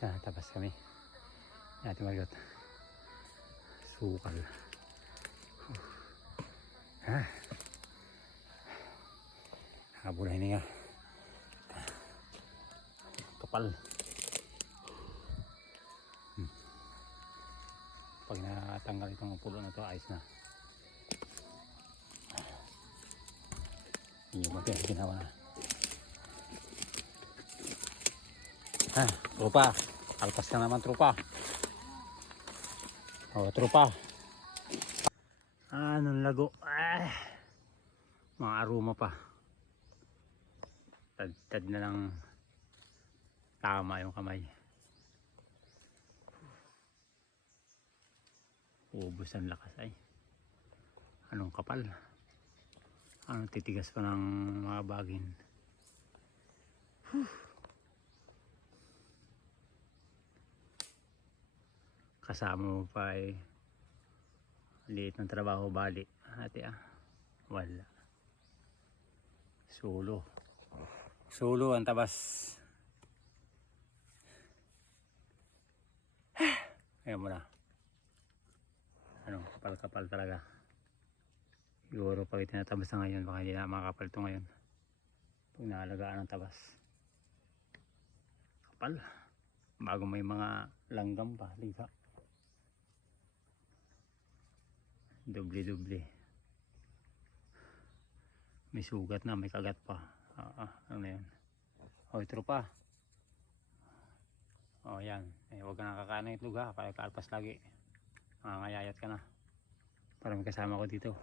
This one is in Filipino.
Tapos kami natin Margot sukal. Habulay niya kapal. Pag natanggal itong pulo na to, ayos na. Yung mga ginawa na. Tropa. Alpas na naman tropa. Tropa. Anong lago. Mga aroma pa. Tad na lang tama yung kamay. Ubus ang lakas ay. Anong kapal. Anong titigas pa ng mga bagin. Kasama mo pa ay liit ng trabaho bali. Ate wala. Solo ang tabas. Ayan mo na. Ano, kapal talaga. Siguro pag itinatabas na ngayon, baka hindi na makakapal ito ngayon. Pag naalagaan ng tabas. Kapal. Bago may mga langgam pa, liga. Doble. May sugat na, may kagat pa. Ano na yun? Hoy, tropa. Yan. Huwag ka nakakain ng itlog ha. Kaya kalpas lagi. Ngayayat ka na. Para may kasama ko dito.